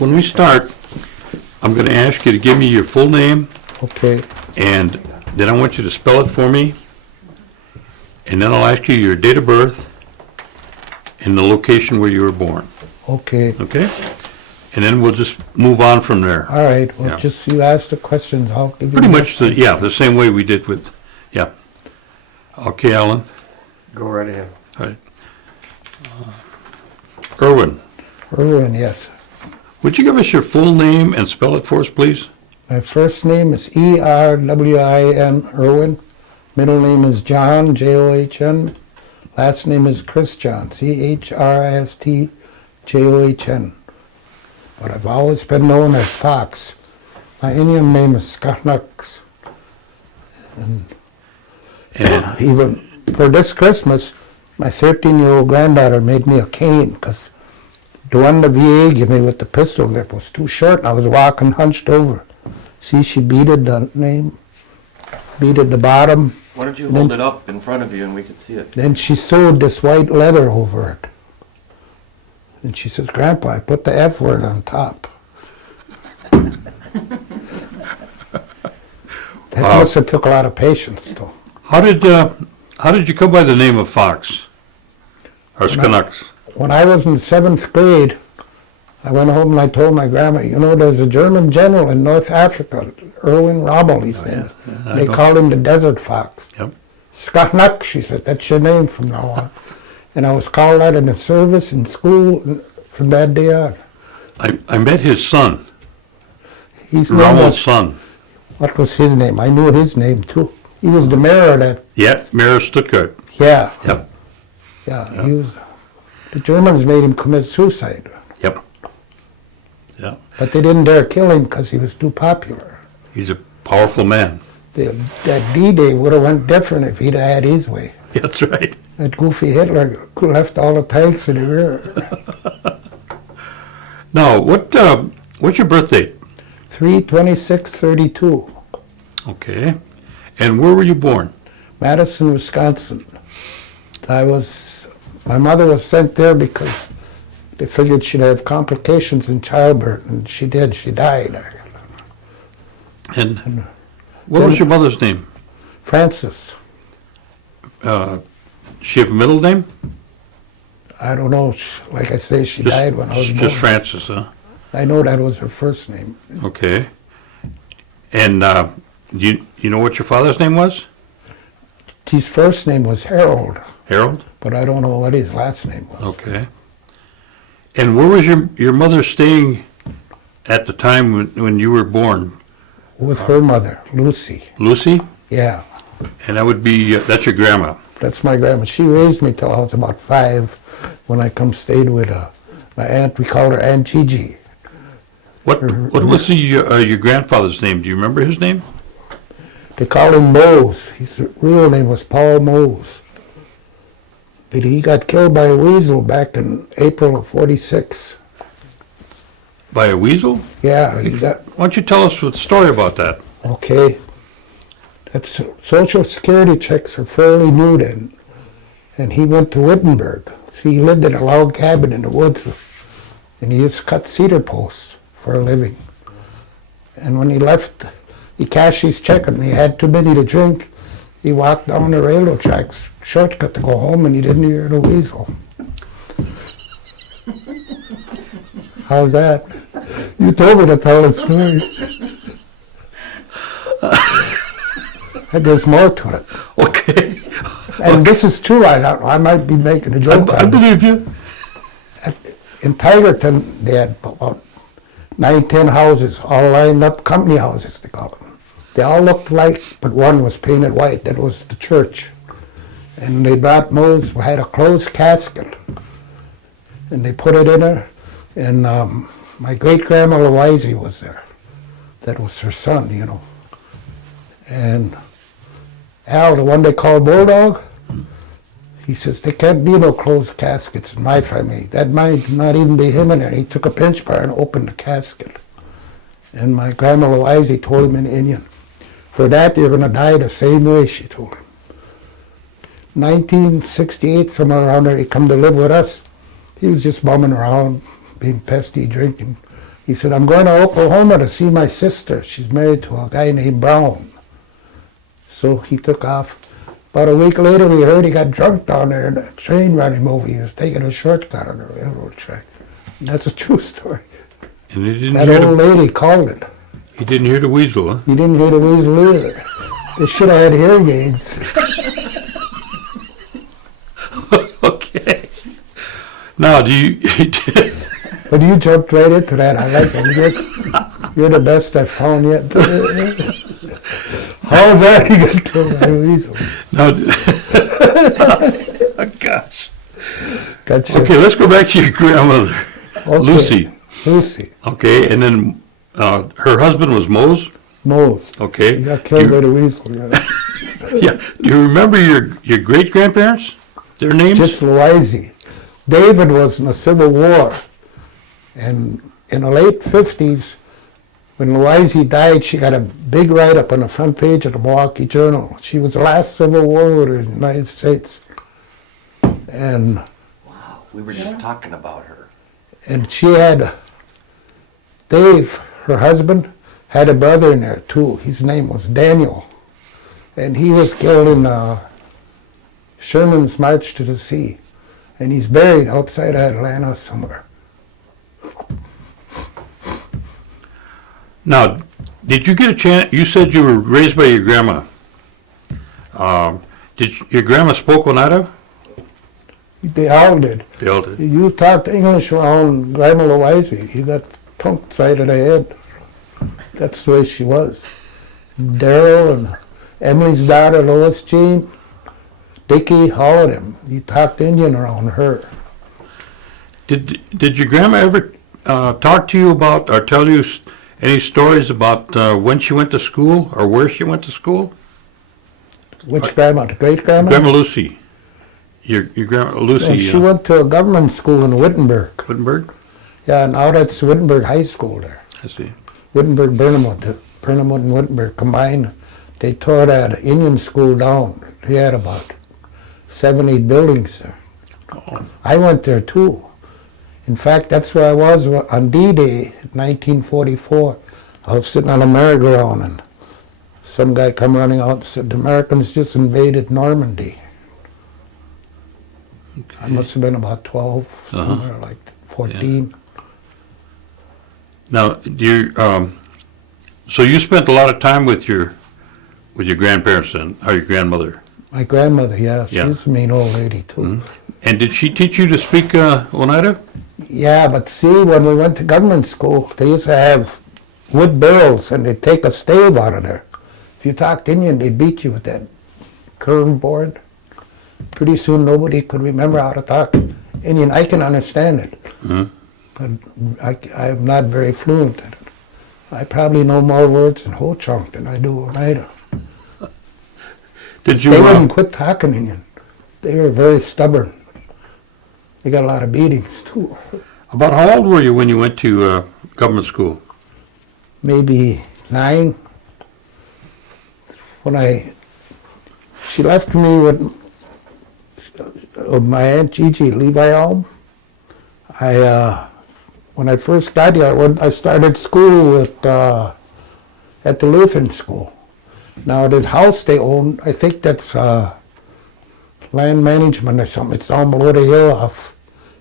when we start, I'm going to ask you to give me your full name, Okay. and then I want you to spell it for me, and then I'll ask you your date of birth and the location where you were born, Okay. okay? And then we'll just move on from there. All right. Well, Yeah. just you ask the questions. I'll give you Pretty the much, the same way we did with, yeah. Okay, Alan? Go right ahead. All right. Erwin, Erwin, yes. would you give us your full name and spell it for us, please? My first name is Erwin, Erwin. Middle name is John, John. Last name is Christjohn, Christjohn. But I've always been known as Fox. My Indian name is Skanux. And Even for this Christmas, my 13-year-old granddaughter made me a cane because the one the VA gave me with the pistol grip was too short and I was walking hunched over. See, she beaded the name, beaded the bottom. Why don't you And hold then- it up in front of you and we can see it? Then she sewed this white leather over it. And she says, Grandpa, I put the F word on top. That Wow. must have took a lot of patience, though. how did you come by the name of Fox? Or Skanux? When I was in 7th grade, I went home and I told my grandma, you know, there's a German general in North Africa, Erwin Rommel, his name is. I They know. called him the Desert Fox. Yep. Skanuk, she said, that's your name from now on. And I was called that in the service, in school, from that day on. I met his son, His name Rommel's was, son. what was his name? I knew his name too. He was the mayor of that, Yeah, Mayor of Stuttgart. yeah, Yep, yeah, he was, the Germans made him commit suicide. yep. Yeah, But they didn't dare kill him because he was too popular. he's a powerful man. That D-Day would have went different if he'd have had his way. That's right. That goofy Hitler left all the tanks in the rear. Now, what's your birth date? 3/26/32, Okay. And where were you born? Madison, Wisconsin. My mother was sent there because they figured she'd have complications in childbirth, and she did. She died. And what was your mother's name? Frances. She have a middle name? I don't know. Like I say, she died when I was born. Just Francis, huh? I know that was her first name. Okay. And do you know what your father's name was? His first name was Harold, Harold? but I don't know what his last name was. Okay. And where was your mother staying at the time when you were born? With her mother, Lucy. Lucy? Yeah, And that would be, that's your grandma. that's my grandma. She raised me till I was about 5 when I stayed with my aunt. We called her Aunt Gigi. What was your grandfather's name? Do you remember his name? They called him Mose. His real name was Paul Mose. But he got killed by a weasel back in April of '46. By a weasel? Yeah, he got, Why don't you tell us the story about that? okay. That's, Social Security checks are fairly new then. And he went to Wittenberg. See, he lived in a log cabin in the woods, and he used to cut cedar posts for a living. And when he left, he cashed his check, and he had too many to drink. He walked down the railroad tracks, shortcut to go home, and he didn't hear the weasel. How's that? You told me to tell the story. There's more to it. Okay. And this is true, I might be making a joke. I believe you. In Tigerton, they had about 9, 10 houses, all lined up, company houses, they call them. They all looked alike, but one was painted white. That was the church. And they brought Mose, had a closed casket, and they put it in there. And my great-grandma Louise was there. That was her son, you know. And Al, the one they called Bulldog, he says, there can't be no closed caskets in my family. That might not even be him in there. He took a pinch bar and opened the casket. And my grandma Louise told him in Indian, for that you're going to die the same way, she told him. 1968, somewhere around there, he come to live with us. He was just bumming around, being pesty, drinking. He said, I'm going to Oklahoma to see my sister. She's married to a guy named Brown. So he took off. About a week later, we heard he got drunk down there in a train running over. He was taking a shortcut on the railroad tracks. That's a true story. And he didn't That hear old lady called it. he didn't hear the weasel, huh? He didn't hear the weasel either. They should have had hearing aids. Okay. Now, do you... But you jumped right into that. I like it. You're the best I've found yet. How's that he got killed by a weasel? No. Oh, gosh. Gotcha. Okay, let's go back to your grandmother, Okay. Lucy. Lucy. Okay, and then her husband was Mose. Mose. Okay. He got killed by the weasel. Yeah. Yeah. Do you remember your great grandparents? Their names? Just Loisy. David was in the Civil War. And in the late 50s, when Loisy died, she got a big write-up on the front page of the Milwaukee Journal. She was the last Civil War warrior in the United States. And Wow, we were just talking about her. she had, Dave, her husband, had a brother in there too. His name was Daniel. And he was killed in Sherman's March to the Sea. And he's buried outside of Atlanta somewhere. Now, did you get a chance? You said you were raised by your grandma. Did your grandma spoke Oneida? They all did. They all did. You talked English around Grandma Loisy, you got tongue side of the head. That's the way she was. Daryl and Emily's daughter, Lois Jean, Dickie, all of them. You talked Indian around her. Did your grandma ever talk to you about or tell you any stories about when she went to school or where she went to school? Which grandma? The great grandma? Grandma Lucy. Your grandma Lucy. Well, she went to a government school in Wittenberg. Wittenberg? Yeah, now that's Wittenberg High School there. I see. Wittenberg, Burnhamwood and Wittenberg combined. They tore that Indian school down. They had about 70 buildings there. Oh. I went there too. In fact, that's where I was on D-Day, 1944. I was sitting on a merry-go-round and some guy come running out and said, the Americans just invaded Normandy. Okay. I must have been about 12, somewhere like 14. Now, so you spent a lot of time with your grandparents then, or your grandmother. My grandmother, yeah, Yeah. she's a mean old lady too. Mhm. And did she teach you to speak Oneida? Yeah, but see, when we went to government school, they used to have wood barrels and they'd take a stave out of there. If you talked Indian, they'd beat you with that curved board. Pretty soon nobody could remember how to talk Indian. I can understand it, but I'm not very fluent at it. I probably know more words in Ho Chunk than I do Oneida. Did you? They wouldn't quit talking Indian. They were very stubborn. They got a lot of beatings too. About how old were you when you went to government school? Maybe 9. When she left me with my Aunt Gigi Levi Alm. When I first got here, I started school at the Lutheran school. Now this house they own, I think that's land management or something. It's down below the hill off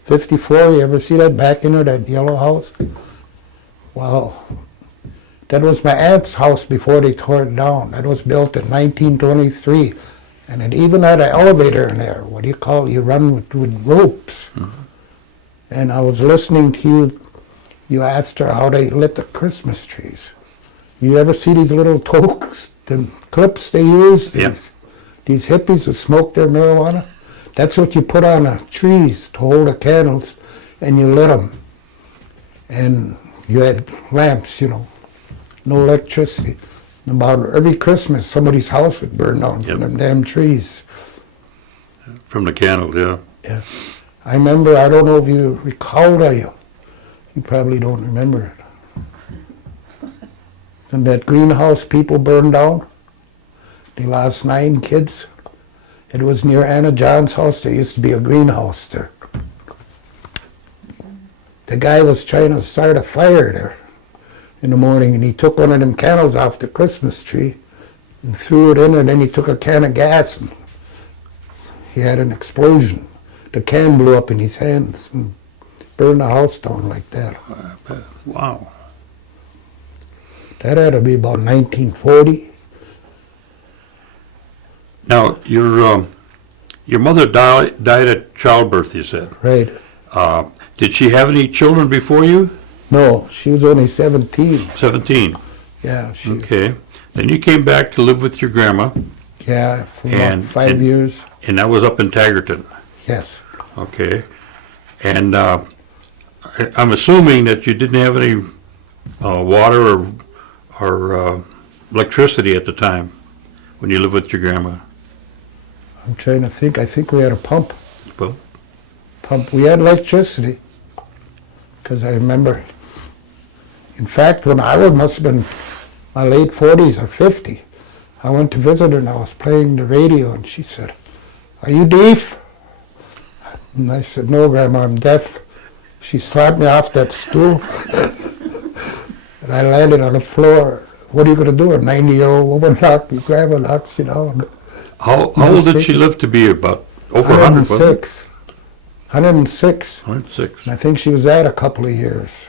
54. You ever see that back in there, that yellow house? Well, that was my aunt's house before they tore it down. That was built in 1923. And it even had an elevator in there. What do you call it? You run with ropes. Mm-hmm. And I was listening to you. You asked her how they lit the Christmas trees. You ever see these little tokes, the clips they use? Yeah. These hippies who smoke their marijuana? That's what you put on the trees to hold the candles, and you lit them. And you had lamps, no electricity. About every Christmas, somebody's house would burn down from them damn trees. From the candle, yeah. Yeah. I remember, I don't know if you recall that. You probably don't remember it. And that greenhouse people burned down. They lost 9 kids. It was near Anna John's house. There used to be a greenhouse there. the guy was trying to start a fire there in the morning, and he took one of them candles off the Christmas tree and threw it in, and then he took a can of gas, and he had an explosion. The can blew up in his hands and burned the house down like that. Wow. That had to be about 1940. Now, your mother died at childbirth, you said. Right. Did she have any children before you? No, she was only 17. 17. Yeah, she. Okay. Then you came back to live with your grandma, Yeah, for about And- 5 years. and that was up in Tagerton. Yes. Okay. And I'm assuming that you didn't have any water or electricity at the time when you lived with your grandma. I'm trying to think. I think we had a pump. Well, We had electricity, because I remember, in fact, when I must have been my late 40s or 50, I went to visit her and I was playing the radio, and she said, "Are you deaf?" And I said, "No, Grandma, I'm deaf." She slapped me off that stool, and I landed on the floor. What are you going to do? A 90-year-old woman knocked me, Grandma knocks you down. how old did she live to be? About over 100, wasn't it? 106. 106. 106. And I think she was at a couple of years.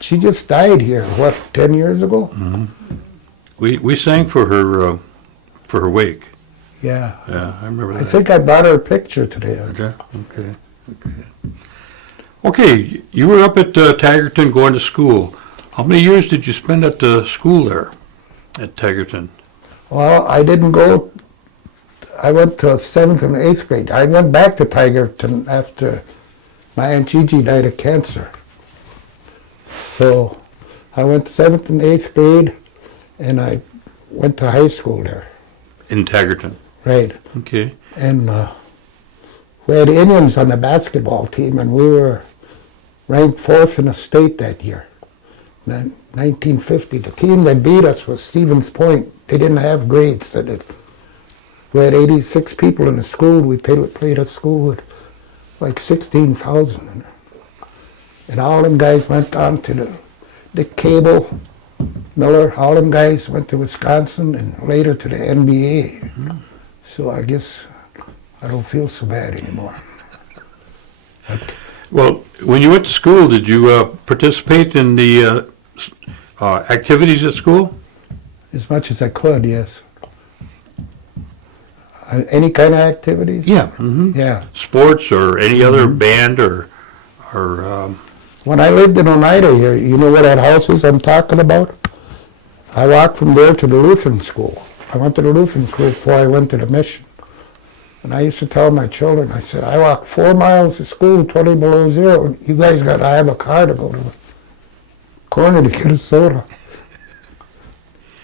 She just died here, what, 10 years ago? We sang for her wake. Yeah. Yeah, I remember that. I think I brought her a picture today. Okay. Okay, you were up at Tagerton going to school. How many years did you spend at the school there at Tagerton? Well, I didn't go, I went to 7th and 8th grade. I went back to Tigerton after my Aunt Gigi died of cancer. So I went to 7th and 8th grade, and I went to high school there. In Tagerton. Right. Okay. And we had Indians on the basketball team, and we were ranked 4th in the state that year. Then 1950, the team that beat us was Stevens Point. They didn't have grades. We had 86 people in the school. We played at school with like 16,000 in there. And all them guys went on to Dick Cable, Miller, all them guys went to Wisconsin and later to the NBA. So I guess I don't feel so bad anymore. Well, when you went to school, did you participate in the activities at school? As much as I could, yes. Any kind of activities? Yeah. Yeah. Sports or any other band or When I lived in Oneida here, you know where that house is I'm talking about? I walked from there to the Lutheran school. I went to the Lutheran school before I went to the mission. And I used to tell my children, I said, I walked 4 miles to school, 20 below zero. You guys got to have a car to go to the corner to get a soda.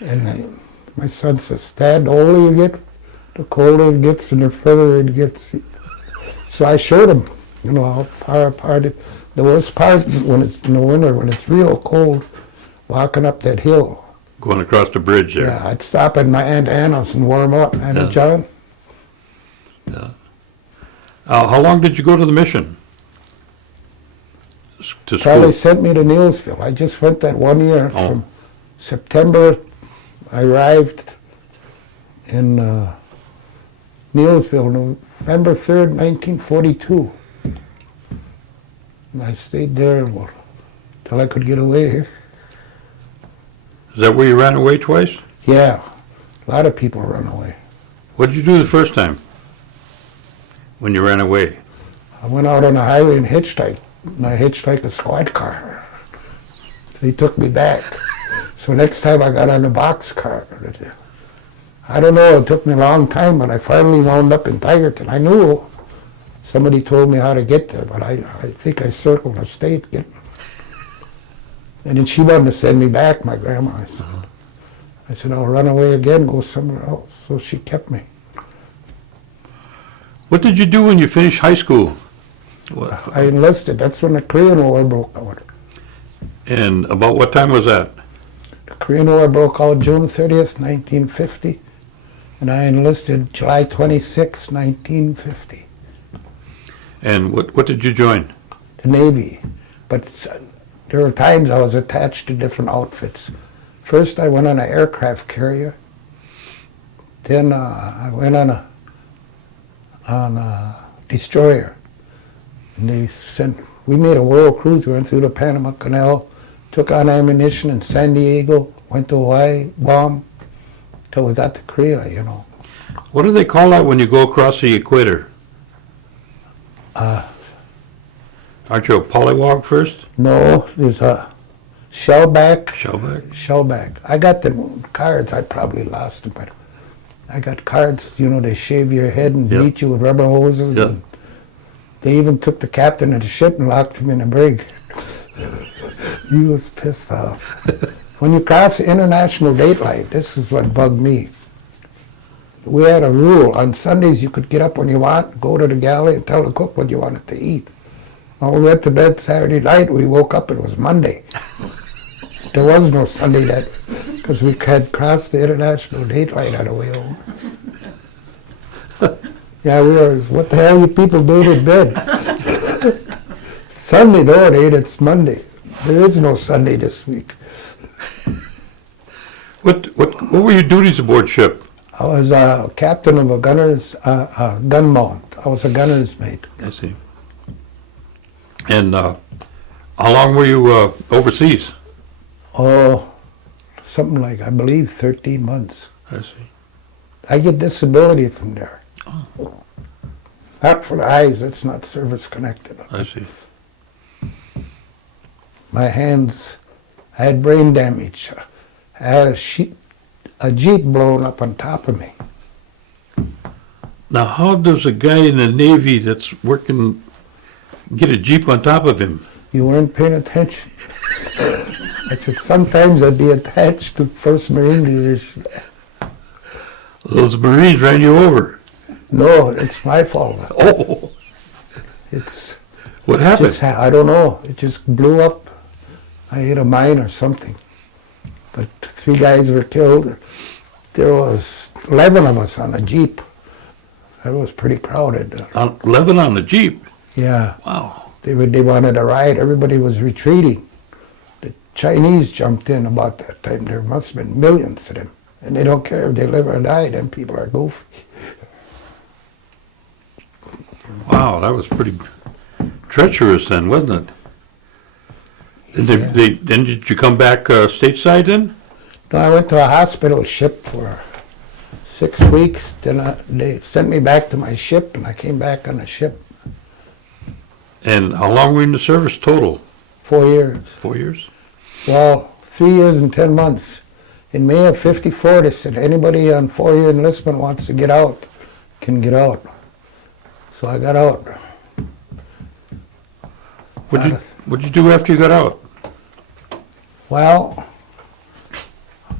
And my son says, Dad, the older you get, the colder it gets and the further it gets. So I showed him, you know, how far apart it. The worst part when it's in the winter, when it's real cold, walking up that hill. going across the bridge there? Yeah, I'd stop at my Aunt Anna's and warm up. Anna John? How long did you go to the mission? To Probably school? sent me to Neilsville. I just went that 1 year from September. I arrived in Neilsville November 3rd, 1942. And I stayed there till I could get away. Is that where you ran away twice? Yeah, a lot of people run away. What did you do the first time when you ran away? I went out on the highway and hitchhiked. And I hitchhiked a squad car. They took me back. So next time I got on a box car. I don't know, it took me a long time, but I finally wound up in Tigerton. I knew somebody told me how to get there, but I think I circled the state. And then she wanted to send me back, my grandma. I said, I'll run away again, go somewhere else. So she kept me. What did you do when you finished high school? I enlisted. That's when the Korean War broke out. And about what time was that? The Korean War broke out June 30th, 1950. And I enlisted July 26, 1950. And what did you join? the Navy. But there were times I was attached to different outfits. First I went on an aircraft carrier. Then I went on a destroyer. And we made a world cruise. We went through the Panama Canal, took on ammunition in San Diego, went to Hawaii, bombed, till we got to Korea, you know. What do they call that when you go across the equator? Aren't you a polywog first? No, there's a shellback. Shellback? Shellback. I got the cards. I probably lost them, but I got cards, you know, they shave your head and Yep. beat you with rubber hoses. Yep. And they even took the captain of the ship and locked him in a brig. He was pissed off. When you cross the international date line, this is what bugged me. We had a rule. On Sundays, you could get up when you want, go to the galley and tell the cook what you wanted to eat. When we went to bed Saturday night, we woke up, it was Monday. There was no Sunday that, because we had crossed the international date line on the way home. Yeah, we were, what the hell you people doing in bed? Sunday, no, it ain't, it's Monday. There is no Sunday this week. What were your duties aboard ship? I was a captain of a gunner's, gun mount. I was a gunner's mate. I see. And how long were you overseas? Oh, something like, I believe, 13 months. I see. I get disability from there. Oh. Not for the eyes, it's not service connected. I see. My hands, I had brain damage. I had a Jeep blown up on top of me. Now, how does a guy in the Navy that's working get a Jeep on top of him? You weren't paying attention. I said, sometimes I'd be attached to 1st Marine Division. Those Marines ran you over. No, it's my fault. Oh, It's what happened? just, I don't know, it just blew up. I hit a mine or something. But 3 guys were killed. There was 11 of us on a Jeep. That was pretty crowded. 11 on the Jeep. Yeah, Wow. they wanted a ride. Everybody was retreating. The Chinese jumped in about that time. There must have been millions of them. And they don't care if they live or die. Them people are goofy. Wow, that was pretty treacherous then, wasn't it? And then did you come back stateside then? No, I went to a hospital ship for 6 weeks. Then they sent me back to my ship, and I came back on the ship. And how long were you in the service total? 4 years. 4 years? Well, 3 years and 10 months. In May of '54, they said anybody on 4-year enlistment wants to get out can get out. So I got out. What'd you do after you got out? Well,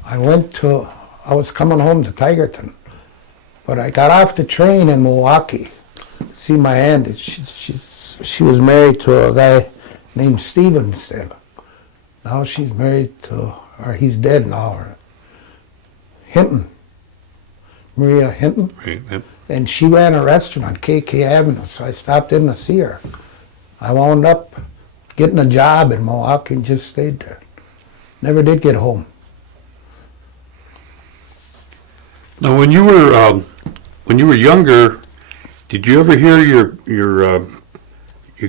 I was coming home to Tigerton, but I got off the train in Milwaukee. See my aunt, she was married to a guy named Stevens then. Now she's married to, or he's dead now, Hinton, Maria Hinton. Right, yep. And she ran a restaurant on KK Avenue, so I stopped in to see her. I wound up getting a job in Milwaukee and just stayed there. Never did get home. Now, when you were younger, did you ever hear your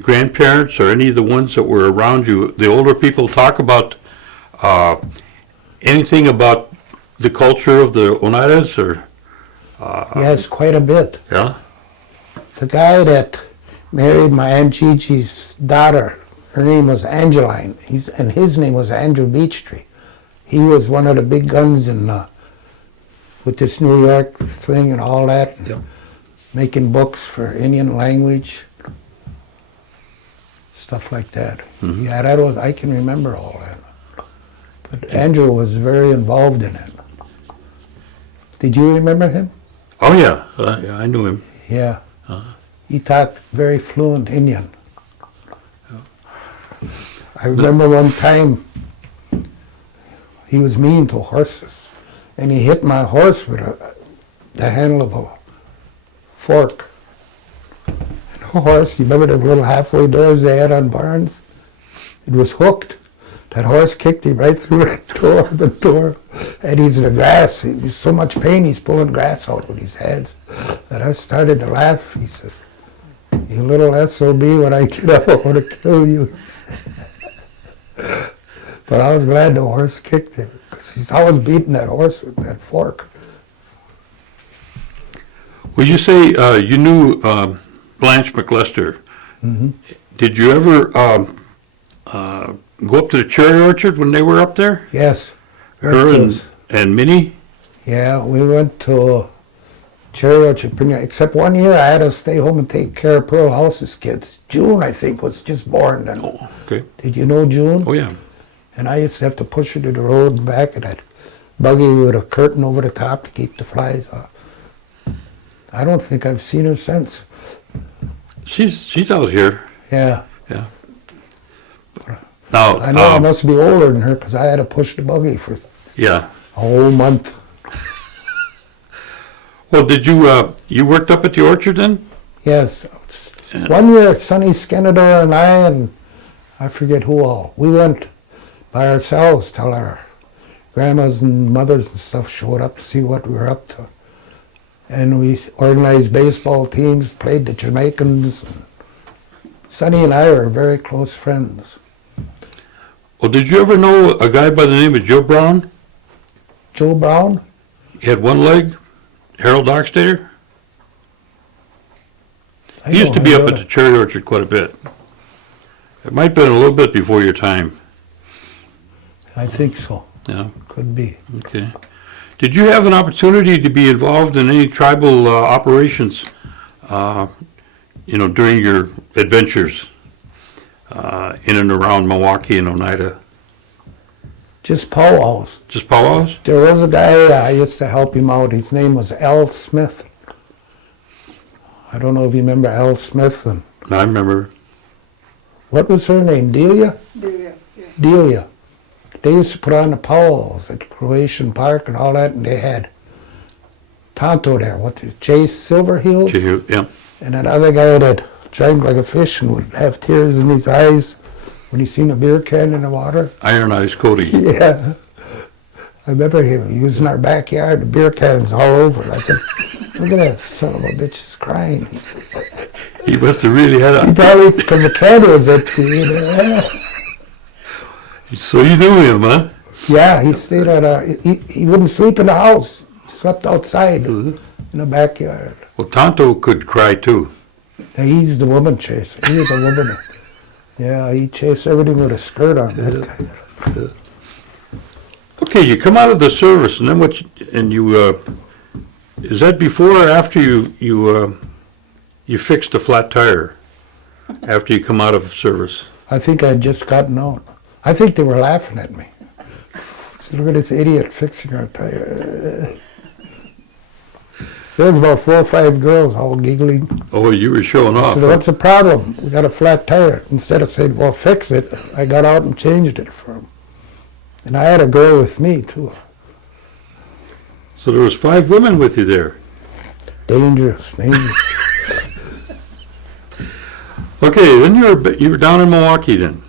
grandparents or any of the ones that were around you, the older people, talk about anything about the culture of the Oneidas, or? Yes, quite a bit. Yeah. The guy that married my Aunt Gigi's daughter, her name was Angeline, and his name was Andrew Beechtree. He was one of the big guns in with this New York thing and all that, Yep. making books for Indian language, stuff like that. Mhm. Yeah, I can remember all that. But Andrew was very involved in it. Did you remember him? Oh yeah, yeah, I knew him. Yeah. Uh-huh. He talked very fluent Indian. I remember one time he was mean to horses, and he hit my horse with the handle of a fork. And the horse, you remember the little halfway doors they had on barns? It was hooked. That horse kicked him right through the door, and he's in the grass. He was so much pain, he's pulling grass out with his hands. And I started to laugh. He says, "You little SOB, when I get up, I want to kill you." But I was glad the horse kicked him, because he's always beating that horse with that fork. Well, you say you knew Blanche Mclester. Mm-hmm. Did you ever go up to the cherry orchard when they were up there? Yes. Her and Minnie? Yeah, we went to cherry orchard, except one year I had to stay home and take care of Pearl House's kids. June, I think, was just born then. Oh, okay. Did you know June? Oh, yeah. And I used to have to push her to the road and back of that buggy with a curtain over the top to keep the flies off. I don't think I've seen her since. She's out here. Yeah. Yeah. Now, I know I must be older than her, because I had to push the buggy for yeah. a whole month. Well, did you worked up at the orchard then? Yes. One year, Sonny Skenador and I forget who all, we went by ourselves till our grandmas and mothers and stuff showed up to see what we were up to. And we organized baseball teams, played the Jamaicans. Sonny and I were very close friends. Well, did you ever know a guy by the name of Joe Brown? Joe Brown? He had one leg. Harold Dockstader? He used to be up at the cherry orchard quite a bit. It might have been a little bit before your time. I think so. Yeah. Could be. Okay. Did you have an opportunity to be involved in any tribal operations, during your adventures in and around Milwaukee and Oneida? Just powwows. Just powwows? There was a guy, I used to help him out. His name was Al Smith. I don't know if you remember Al Smith. And I remember. what was her name? Delia? Delia, yeah. Delia. They used to put on the powwows at Croatian Park and all that, and they had Tonto there. What is Jay Silverheels? Yeah. And that other guy that drank like a fish and would have tears in his eyes when he seen a beer can in the water. Iron Eyes Cody. Yeah. I remember him. He was in our backyard, the beer cans all over. And I said, "Look at that son of a bitch, he's crying." He must have really had He probably, because the can was empty. So you knew him, huh? Yeah, he stayed he wouldn't sleep in the house. He slept outside in the backyard. Well, Tonto could cry too. And he's the woman chaser. He was a woman. Yeah, he chased everything with a skirt on. That guy. Okay, you come out of the service, and then is that before or after you fixed the flat tire? After you come out of service? I think I had just gotten out. I think they were laughing at me. So look at this idiot fixing our tire. There was about 4 or 5 girls all giggling. Oh, you were showing I off. said, "What's the problem? We got a flat tire." Instead of saying, "Well, fix it," I got out and changed it for him. And I had a girl with me, too. So there was 5 women with you there. Dangerous. Okay, then you were down in Milwaukee then.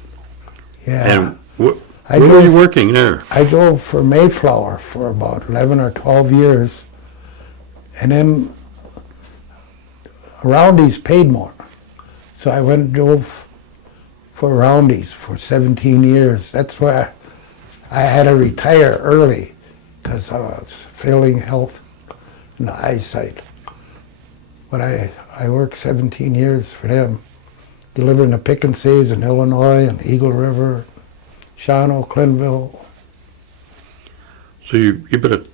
Yeah. And where were you working there? I drove for Mayflower for about 11 or 12 years. And then Roundy's paid more. So I went and drove for Roundy's for 17 years. That's why I had to retire early, because I was failing health and eyesight. But I worked 17 years for them, delivering the pick and saves in Illinois and Eagle River, Shawano, Clintonville. So you've been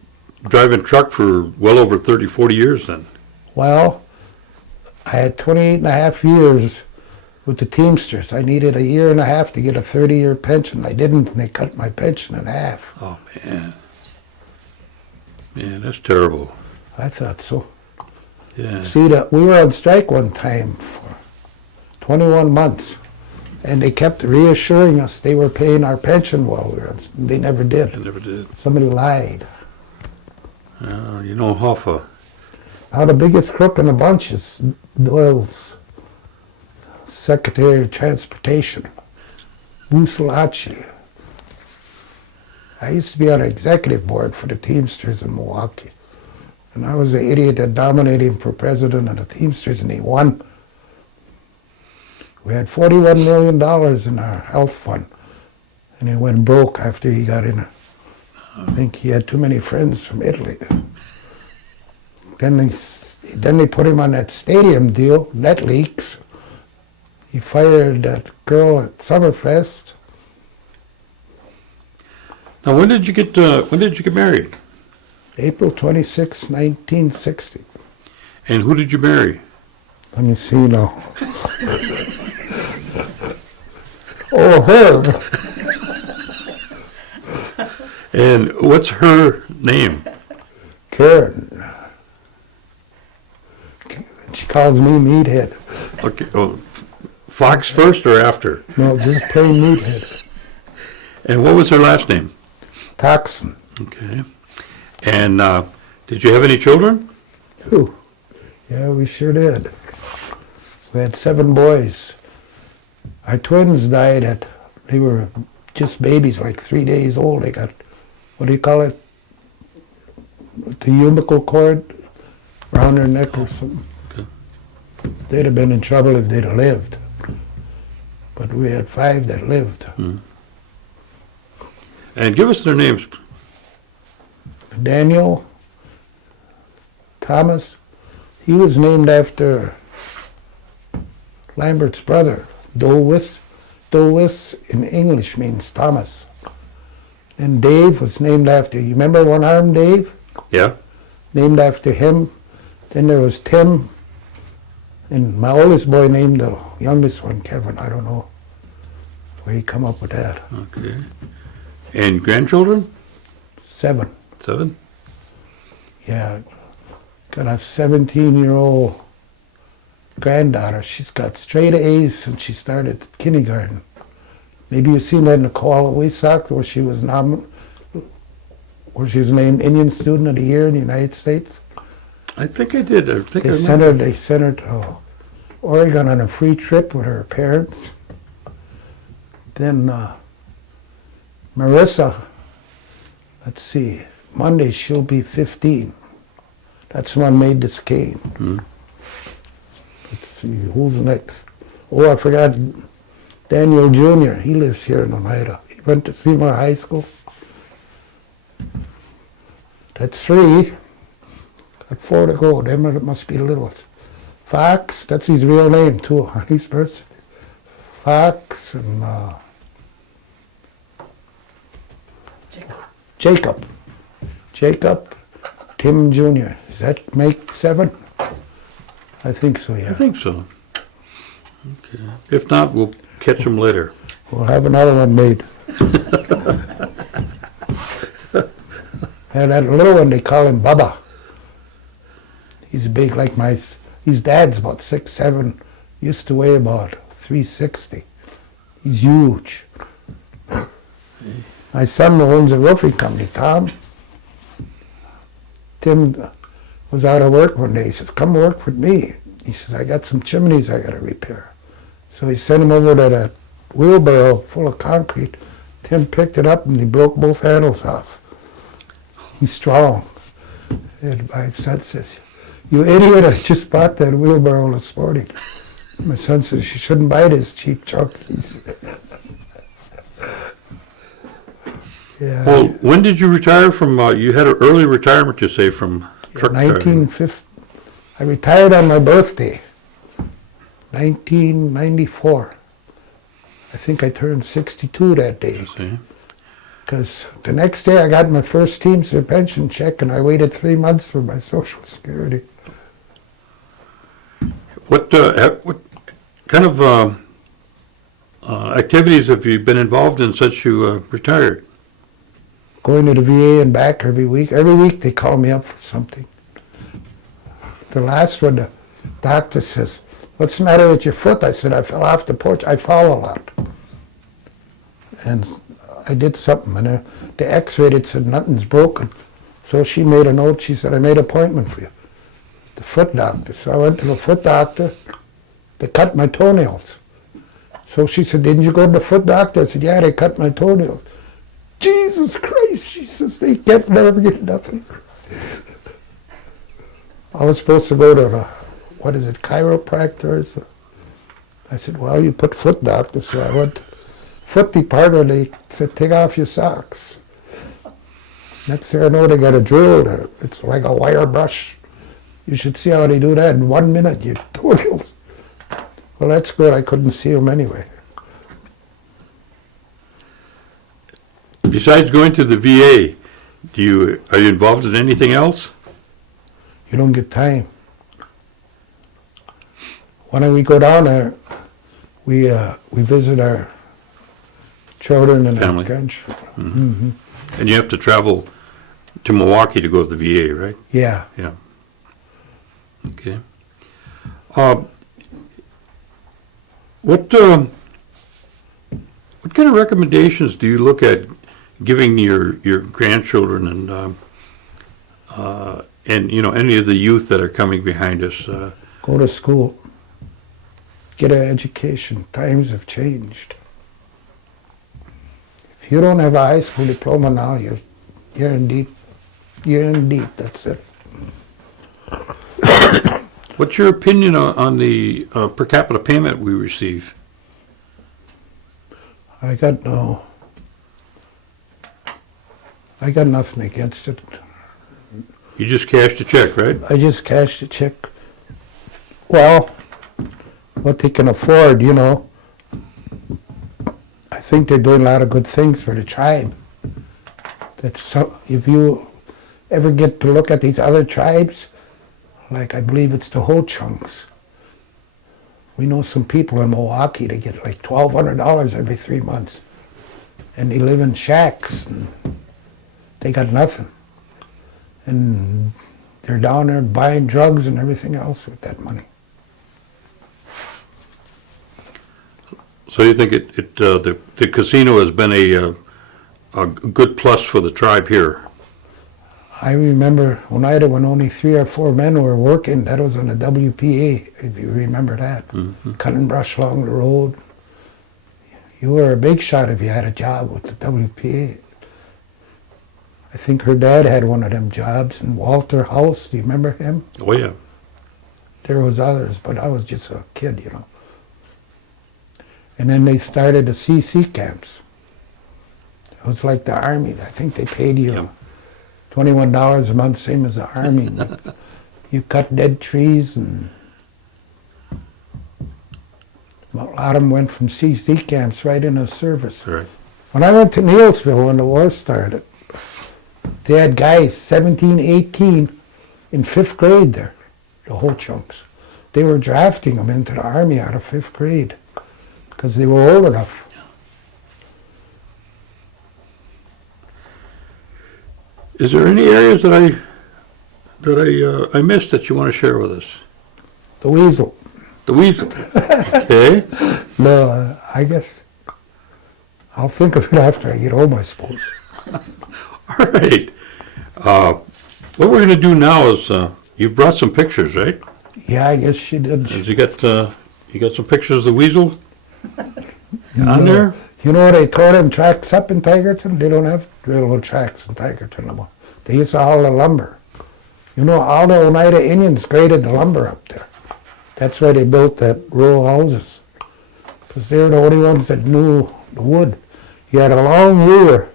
driving truck for well over 30, 40 years then. Well, I had 28 and a half years with the Teamsters. I needed a year and a half to get a 30-year pension. I didn't, and they cut my pension in half. Oh, man. Man, that's terrible. I thought so. Yeah. See, we were on strike one time for 21 months, and they kept reassuring us they were paying our pension while we were on. They never did. I never did. Somebody lied. Hoffa. Now the biggest crook in the bunch is Doyle's Secretary of Transportation, Busalachi. I used to be on the executive board for the Teamsters in Milwaukee. And I was the idiot that nominated him for president of the Teamsters, and he won. We had $41 million in our health fund, and he went broke after he got in. I think he had too many friends from Italy. Then they put him on that stadium deal, net leaks. He fired that girl at Summerfest. Now, when did you get married? April 26, 1960. And who did you marry? Let me see now. Oh, Herb. And what's her name? Karen. She calls me Meathead. Okay. Oh, Fox first or after? No, just plain Meathead. And what was her last name? Toxin. Okay. And did you have any children? Whew. Yeah, we sure did. We had 7 boys. Our twins died they were just babies, like 3 days old. They got, what do you call it? The umbilical cord around their neck or something. Okay. They'd have been in trouble if they'd have lived. But we had 5 that lived. And give us their names. Daniel, Thomas, he was named after Lambert's brother, Dowis. Dowis in English means Thomas. And Dave was named after, you remember One-Armed Dave? Yeah. Named after him. Then there was Tim, and my oldest boy named the youngest one Kevin. I don't know where he come up with that. Okay. And grandchildren? 7. 7? Yeah, got a 17-year-old granddaughter. She's got straight A's since she started kindergarten. Maybe you've seen that in the Koala Weesock where she was named Indian Student of the Year in the United States. I think I did. I think I They sent her to Oregon on a free trip with her parents. Then Marissa, let's see, Monday she'll be 15. That's the one made this cane. Let's see, who's next? Oh, I forgot Daniel Jr. He lives here in Oneida. He went to Seymour High School. That's 3. Got 4 to go. Them must be the little ones. Fox, that's his real name too, on his birth. Fox and Jacob, Tim Jr. Does that make 7? I think so, yeah. I think so. Okay. If not, we'll catch them later. We'll have another one made. And that little one, they call him Bubba. He's big like his dad's about 6'7", used to weigh about 360. He's huge. My son owns a roofing company, Tom. Tim was out of work one day. He says, come work with me. He says, I got some chimneys I got to repair. So he sent him over to that wheelbarrow full of concrete. Tim picked it up and he broke both handles off. He's strong. And my son says, you idiot, I just bought that wheelbarrow this morning. My son says, you shouldn't buy this cheap junk. Yeah. Well, when did you retire from, you had an early retirement, you say, from truck driving? 1950. I retired on my birthday, 1994. I think I turned 62 that day. See? Because the next day I got my first Teamster pension check and I waited 3 months for my Social Security. What kind of activities have you been involved in since you retired? Going to the VA and back every week. Every week they call me up for something. The last one, the doctor says, what's the matter with your foot? I said, I fell off the porch. I fall a lot. And I did something, and the x-ray, it said nothing's broken. So she made a note. She said, I made an appointment for you, the foot doctor. So I went to the foot doctor. They cut my toenails. So she said, didn't you go to the foot doctor? I said, yeah, they cut my toenails. Jesus Christ, she says, they can't never get nothing. I was supposed to go to the, what is it, chiropractor? So I said, well, you put foot doctor. So I went to foot department, they said, take off your socks. Next thing I know, they got a drill there. It's like a wire brush. You should see how they do that in 1 minute, your toenails. Well, that's good. I couldn't see them anyway. Besides going to the VA, are you involved in anything else? You don't get time. When we go down there, we visit our children and Family. our grandchildren. Mm-hmm. And you have to travel to Milwaukee to go to the VA, right? Yeah. Yeah. Okay. What kind of recommendations do you look at giving your grandchildren and you know any of the youth that are coming behind us? Go to school. Get an education. Times have changed. If you don't have a high school diploma now, you're in deep. You're in deep. That's it. What's your opinion on the per capita payment we receive? I got nothing against it. You just cashed a check, right? I just cashed a check. Well, what they can afford, you know. I think they're doing a lot of good things for the tribe. If you ever get to look at these other tribes, like I believe it's the Ho-Chunks. We know some people in Milwaukee, they get like $1,200 every 3 months. And they live in shacks, and they got nothing. And they're down there buying drugs and everything else with that money. So you think the casino has been a good plus for the tribe here? I remember Oneida when only 3 or 4 men were working. That was on the WPA, if you remember that. Mm-hmm. Cutting brush along the road. You were a big shot if you had a job with the WPA. I think her dad had one of them jobs in Walter House. Do you remember him? Oh yeah. There was others, but I was just a kid, you know. And then they started the CC camps. It was like the Army. I think they paid you Yeah. $21 a month, same as the Army. But you cut dead trees, and a lot of them went from CC camps right into service. Right. When I went to Neilsville when the war started, they had guys 17, 18 in 5th grade there, the whole chunks. They were drafting them into the Army out of 5th grade because they were old enough. Is there any areas that I missed that you want to share with us? The weasel. The weasel. Okay. No, I guess I'll think of it after I get home, I suppose. All right. What we're going to do now is you brought some pictures, right? Yeah, I guess she did. You got some pictures of the weasel on there? You know, they tore them tracks up in Tigerton. They don't have railroad tracks in Tigerton no more. They used to haul the lumber. You know, all the Oneida Indians graded the lumber up there. That's why they built that row of houses. Because they were the only ones that knew the wood. You had a long ruler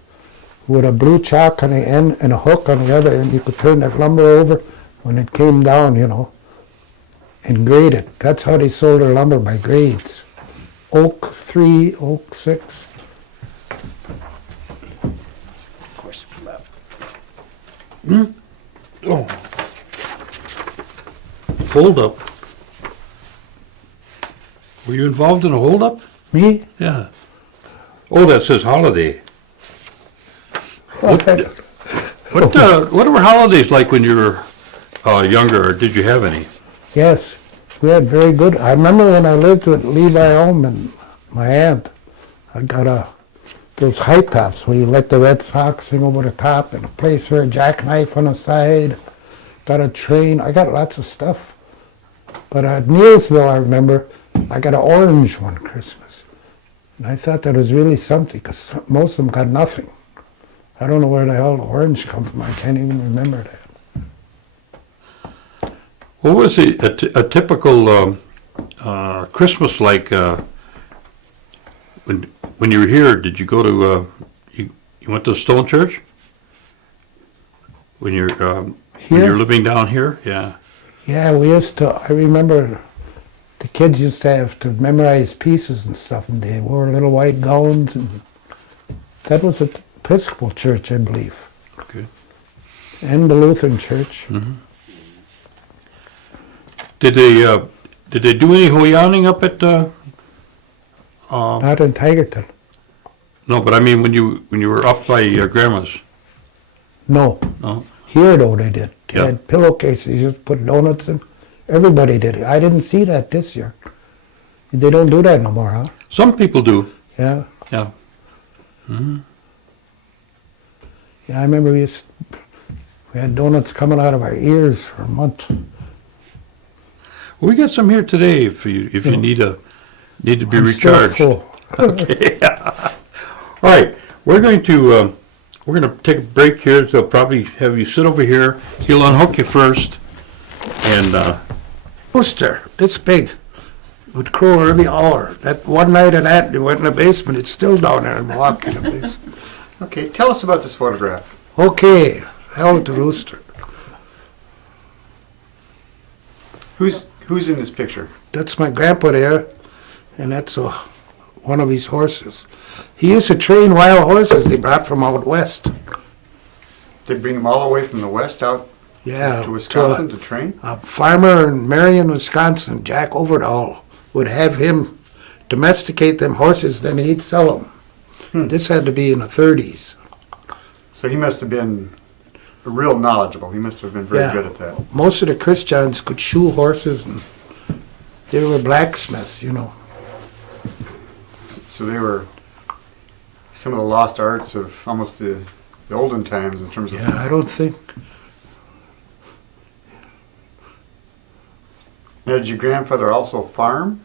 with a blue chalk on the end and a hook on the other end. You could turn that lumber over when it came down, you know, and grade it. That's how they sold their lumber, by grades. Oak 3, oak 6. Of course, Oh. Hold up. Were you involved in a hold up? Me? Yeah. Oh, that says holiday. What were holidays like when you were younger, or did you have any? Yes, we had very good. I remember when I lived with Levi Ohm and my aunt, I got those high tops where you let the Red Sox sing over the top, and a place for a jackknife on the side. Got a train. I got lots of stuff. But at Neilsville, I remember, I got an orange one Christmas. And I thought that was really something, because most of them got nothing. I don't know where the hell the orange come from. I can't even remember that. What was a typical Christmas like when you were here? Did you go to you went to Stone Church when you're when Here? you're living down here? Yeah. Yeah, we used to, I remember the kids used to have to memorize pieces and stuff, and they wore little white gowns, and that was an Episcopal church, I believe, Good. and the Lutheran church. Did they do any hoyaning up at Not in Tigerton. no, but I mean when you were up by your grandma's? No. No. Here, though, they did. They Yeah. had pillowcases, you just put donuts in. Everybody did it. I didn't see that this year. They don't do that no more, huh? Some people do. Yeah. Yeah. Yeah, I remember we had donuts coming out of our ears for a month. Well, we got some here today if you need to be I'm still recharged. full. Okay. All right, we're going to take a break here. So I'll probably have you sit over here. He'll unhook you first, and Rooster, this big, would crow every hour. That one night of that, they went in the basement. It's still down there in Milwaukee. The basement. Okay, tell us about this photograph. Okay, hell with the rooster. Who's in this picture? That's my grandpa there, and that's one of his horses. He used to train wild horses they brought from out west. They bring them all the way from the west out Yeah, to Wisconsin to train? a farmer in Marion, Wisconsin, Jack Overdahl, would have him domesticate them horses, then he'd sell them. This had to be in the 30s. So he must have been real knowledgeable. He must have been very Yeah. good at that. Most of the Christians could shoe horses, and they were blacksmiths, you know. So they were some of the lost arts of almost the olden times in terms of... Yeah, I don't think. Now, did your grandfather also farm?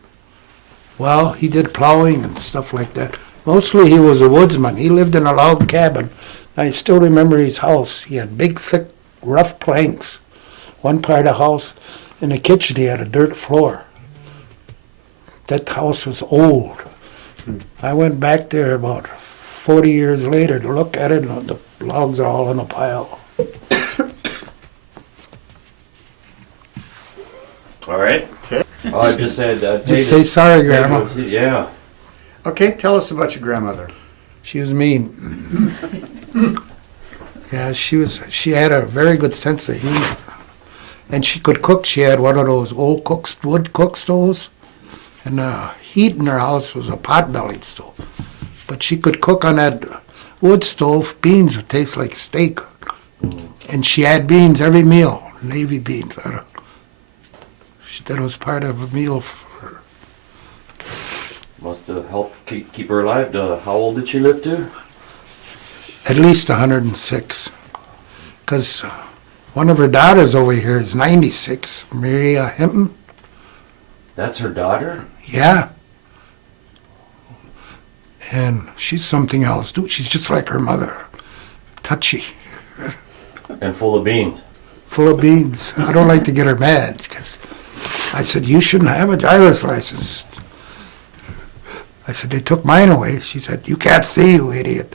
Well, he did plowing and stuff like that. Mostly he was a woodsman. He lived in a log cabin. I still remember his house. He had big, thick, rough planks. One part of the house, in the kitchen, he had a dirt floor. That house was old. I went back there about 40 years later to look at it, and the logs are all in a pile. All right. Okay. Oh, I just said. Just say sorry, Grandma. Yeah. Okay, tell us about your grandmother. She was mean. Yeah, she had a very good sense of humor. And she could cook. She had one of those old wood cook stoves. And the heat in her house was a pot-bellied stove. But she could cook on that wood stove. Beans would taste like steak. And she had beans every meal, Navy beans. That was part of a meal for her. Must have helped keep her alive. How old did she live to? At least 106. Because one of her daughters over here is 96, Maria Hinton. That's her daughter? Yeah. And she's something else, dude. She's just like her mother. Touchy. And full of beans. Full of beans. I don't like to get her mad, because I said, you shouldn't have a driver's license. I said, they took mine away. She said, you can't see, you idiot.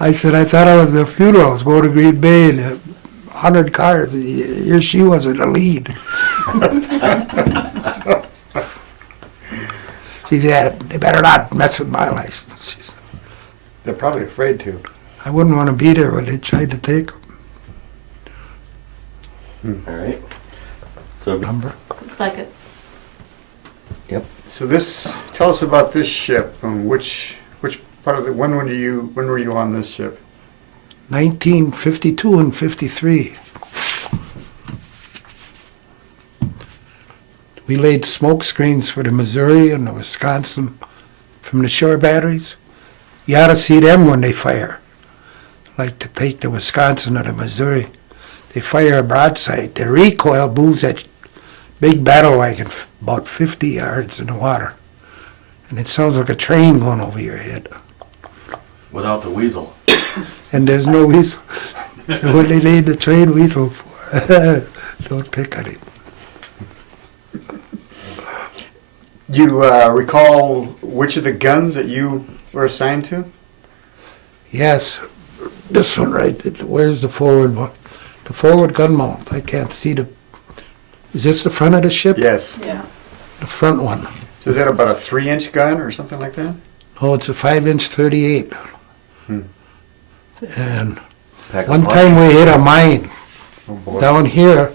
I said, I thought I was at a funeral. I was going to Green Bay, and 100 cars. Here she was in the lead. She said, they better not mess with my license. She said, They're probably afraid to. I wouldn't want to be there when they tried to take All right. So her number. Looks like it. So tell us about this ship. Which part of when were you on this ship? 1952 and 53. We laid smoke screens for the Missouri and the Wisconsin from the shore batteries. You ought to see them when they fire. Like to take the Wisconsin or the Missouri. They fire a broadside. The recoil moves at big battle wagon, about 50 yards in the water. And it sounds like a train going over your head. Without the weasel. And there's no weasel. So what they need the train weasel for? Don't pick on him. Do you recall which of the guns that you were assigned to? Yes, this one right. Where's the forward one? The forward gun mount. I can't see the. Is this the front of the ship? Yes. Yeah. The front one. So is that about a 3-inch gun or something like that? Oh, it's a 5-inch 38. Hmm. And Pack a one punch. time we hit a mine Oh boy. down here.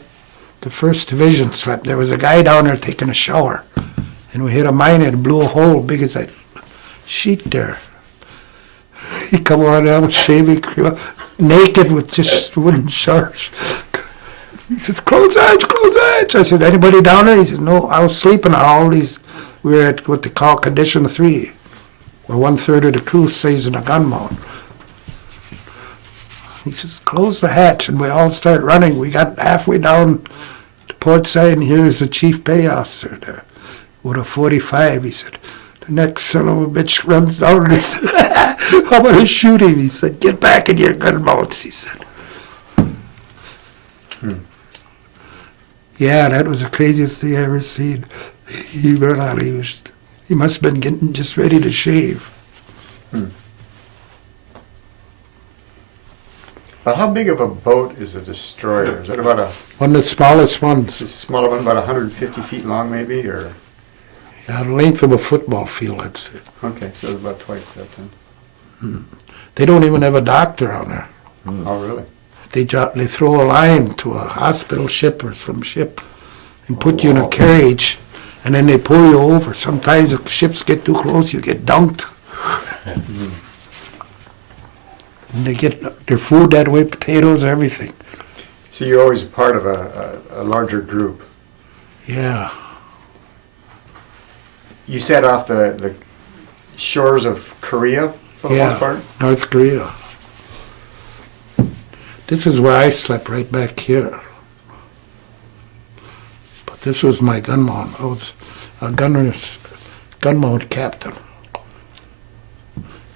The 1st Division slept. There was a guy down there taking a shower. And we hit a mine and it blew a hole big as a sheet there. He come on down with shaving cream, naked with just wooden shorts. He says, close edge, close edge. I said, anybody down there? He says, no, I was sleeping on all these. We were at what they call condition 3, where 1/3 of the crew stays in a gun mount. He says, close the hatch. And we all start running. We got halfway down the port side, and here's the chief petty officer there with a 45. He said, the next son of a bitch runs down and he said, I'm going to shoot him. He said, get back in your gun mounts, he said. Yeah, that was the craziest thing I ever seen. He ran out. He must have been getting just ready to shave. About how big of a boat is a destroyer? Is that about One of the smallest ones. a smaller one, about 150 feet long maybe, or? Yeah, the length of a football field, I'd say. Okay, so it's about twice that then. They don't even have a doctor on there. Oh, really? They throw a line to a hospital ship or some ship and put you in a carriage, and then they pull you over. Sometimes if ships get too close, you get dunked. And they get their food that way, potatoes, everything. So you're always part of a larger group. Yeah. You sat off the shores of Korea for the most part? North Korea. This is where I slept, right back here. But this was my gun mount. I was a gun mount captain.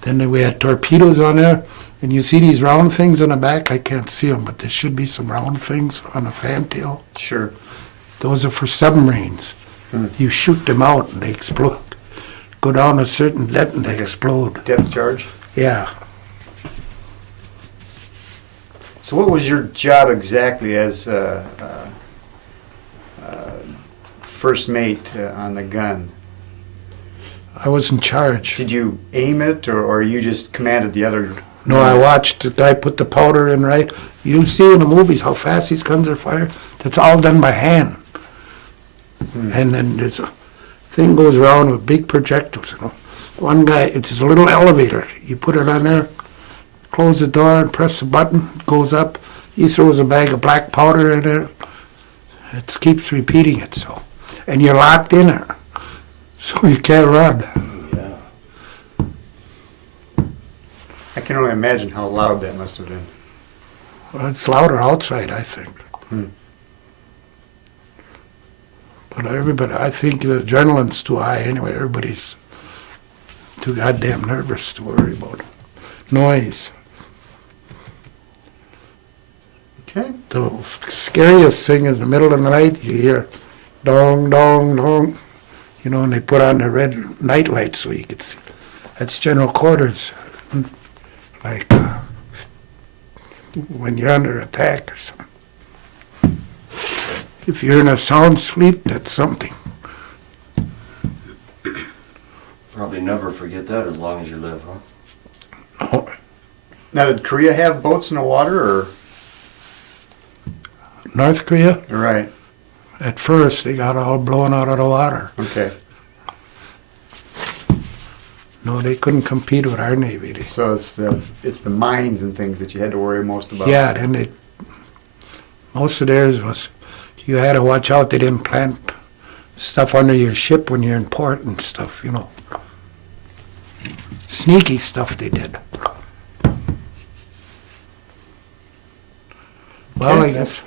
Then we had torpedoes on there, and you see these round things on the back? I can't see them, but there should be some round things on the fantail. Sure. Those are for submarines. You shoot them out and they explode. Go down a certain depth and they Like a explode. Depth charge? Yeah. So what was your job exactly as first mate on the gun? I was in charge. Did you aim it, or you just commanded the other? No, I watched the guy put the powder in right. You see in the movies how fast these guns are fired. That's all done by hand. And then there's a thing goes around with big projectiles. You know, one guy, it's a little elevator. You put it on there, close the door, and press the button. It goes up. He throws a bag of black powder in there. It keeps repeating it. So, and you're locked in there, so you can't run. Yeah. I can only imagine how loud that must have been. Well, it's louder outside, I think. But everybody, I think the adrenaline's too high anyway. Everybody's too goddamn nervous to worry about noise. Okay. The scariest thing is the middle of the night, you hear dong, dong, dong. You know, and they put on the red night lights so you can see. That's general quarters. Like when you're under attack or something. If you're in a sound sleep, that's something. Probably never forget that as long as you live, huh? Oh, Now, did Korea have boats in the water, or? North Korea, Right. at first, they got all blown out of the water. Okay. No, they couldn't compete with our Navy. So it's the mines and things that you had to worry most about. Yeah, then most of theirs was, you had to watch out they didn't plant stuff under your ship when you're in port and stuff, you know. Sneaky stuff they did. Well, I guess